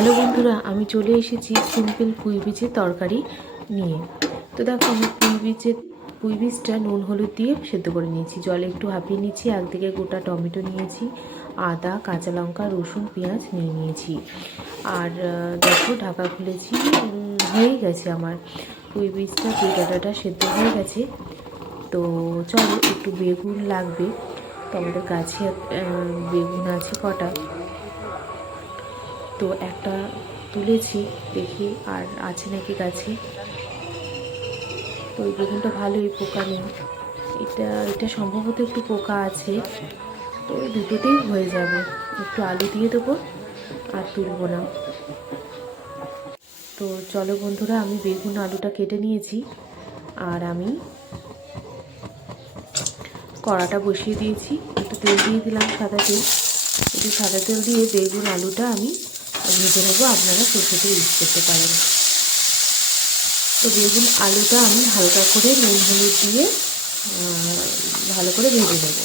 Hello বন্ধুরা, আমি চলে এসেছি সিম্পল পুঁই বীজের তরকারি নিয়ে। তো দেখো, আমি পুঁই বীজটা নুন হলুদ দিয়ে সেদ্ধ করে নিয়েছি, জলে একটু ভাপিয়ে নিয়েছি। একদিকে গোটা টমেটো নিয়েছি, আদা, কাঁচা লঙ্কা, রসুন, পেঁয়াজ নিয়ে নিয়েছি। আর দেখো, ঢাকা খুলেছি, হয়েই গেছে আমার পুঁই বীজটা, পুঁই ডাঁটাটা সেদ্ধ হয়ে গেছে। তো চলো, একটু বেগুন লাগবে, তো আমাদের গাছে বেগুন আছে কটা, তো একটা তুলেছি, দেখি আর আছে নাকি গাছে। তো ওই বেগুনটা ভালোই, পোকা নেই। এটা সম্ভবত একটু পোকা আছে, তো ওই দুটোতেই হয়ে যাবে। একটু আলু দিয়ে দেবো, আর তুলব না। তো চলো বন্ধুরা, আমি বেগুন আলুটা কেটে নিয়েছি, আর আমি কড়াটা বসিয়ে দিয়েছি। একটু তেল দিয়ে দিলাম, সাদা তেল। একটু সাদা তেল দিয়ে বেগুন আলুটা আমি ভেজে নেবো। আপনারা সরষে তেল ইউজ করতে পারেন। তো বেগুন আলুটা আমি হালকা করে নুন হলুদ দিয়ে ভালো করে ভেজে নেব।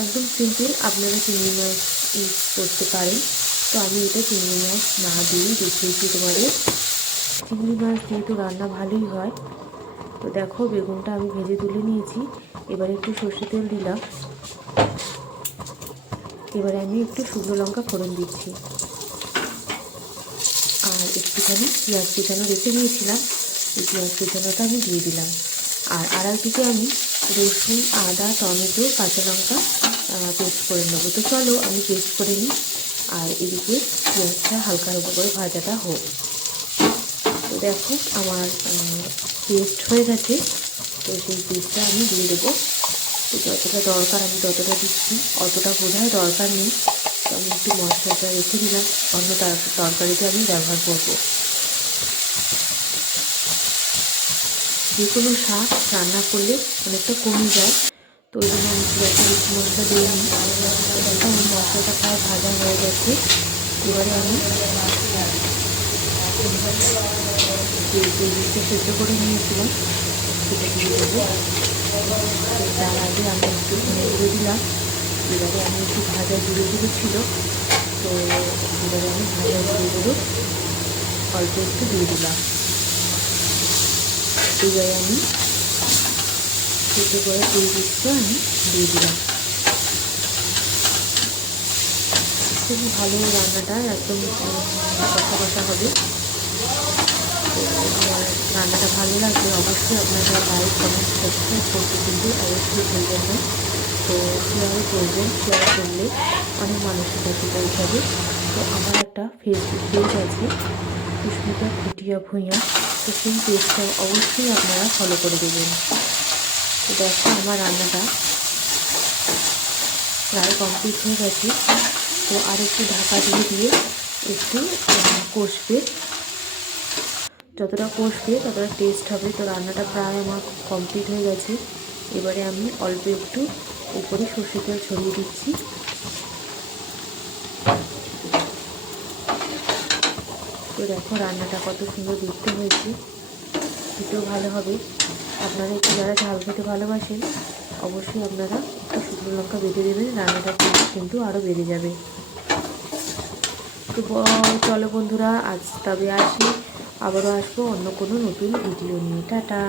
একদম সিম্পল, আপনারা চিংড়ি মাছ ইউজ করতে পারেন। তো আমি এটা চিংড়ি মাছ না দিয়েই দেখিয়েছি তোমাদের। চিংড়ি মাছ দিয়ে তো রান্না ভালোই হয়। তো দেখো, বেগুনটা আমি ভেজে তুলে নিয়েছি। এবারে একটু সর্ষে তেল দিলাম। এবারে আমি একটু শুকনো লঙ্কা ফোড়ন দিচ্ছি, আর একটুখানি পেঁয়াজ কুচানো রেখে দিয়েছিলাম, এই পেঁয়াজ কুচানোটা আমি দিয়ে দিলাম। আর আরেকদিকে আমি রসুন, আদা, টমেটো, কাঁচা লঙ্কা পেস্ট করে নেবো। তো চলো, আমি পেস্ট করে নিই, আর এদিকে পেঁয়াজটা হালকা হালকা করে ভাজাটা হোক। তো দেখো, আমার পেস্ট হয়ে গেছে। তো সেই পেস্টটা আমি দিয়ে দেবো। তো যতটা দরকার আমি ততটা দিচ্ছি, অতটা বোধহয় দরকার নেই। তো আমি একটু মশলাটা রেখে দিলাম, অন্য তরকারিতে আমি ব্যবহার করবো। যে কোনো শাক রান্না করলে অনেকটা কমে যায়, তো ওই জন্য আমি খুব একটা বেশি মশলা দিইনি। দেখো, আমার মশলাটা প্রায় ভাজা হয়ে গেছে। এবারে আমি যে জিনিসটা সেদ্ধ করে নিয়েছিলাম সেটা দিয়ে দেবো। তার আগে আমি একটু গুঁড়ো দিলাম। এবারে আমি একটু ভাজা জিরে ছিল, তো এবারে আমি ভাজা জিরেগুলো অল্প একটু দিয়ে দিলাম। এবারে আমি সেদ্ধ করে পুঁই বীজটা আমি দিয়ে দিলাম। খুবই ভালো রান্নাটা, একদম কষা কষা হবে। তো আমার রান্নাটা ভালো লাগবে, অবশ্যই আপনারা লাইক, কমেন্ট, সাবস্ক্রাইব করতে কিন্তু অবশ্যই ভুলবেন না। তো শেয়ারও করবেন, শেয়ার করলে অনেক মানুষের কাছে পৌঁছাবে। তো আমার একটা ফেসবুক পেজ আছে, সুস্মিতা খুটিয়া ভূঁইয়া, তো সেই পেজটা অবশ্যই আপনারা ফলো করে দেবেন। তো দেখো, আমার রান্নাটা প্রায় কমপ্লিট হয়ে গেছে। তো আর একটু ঢাকা দিয়ে একটু কষবে, যতটা কষবে ততটা টেস্ট হবে। তো রান্নাটা প্রায় আমার কমপ্লিট হয়ে গেছে। এবারে আমি অল্প একটু উপরে সর্ষে তেল ছড়িয়ে দিচ্ছি। তো দেখো, রান্নাটা কত সুন্দর দেখতে হয়েছে, খেতেও ভালো হবে। আপনারা একটু যারা ঝাল খেতে ভালোবাসেন, অবশ্যই আপনারা একটু শুকনো লঙ্কা বেটে দেবেন, রান্নাটা কিন্তু আরও বেড়ে যাবে। তো চলো বন্ধুরা, আজ তবে আসি, আবারও আসবো অন্য কোনো নতুন ভিডিও নিয়ে। টাটা।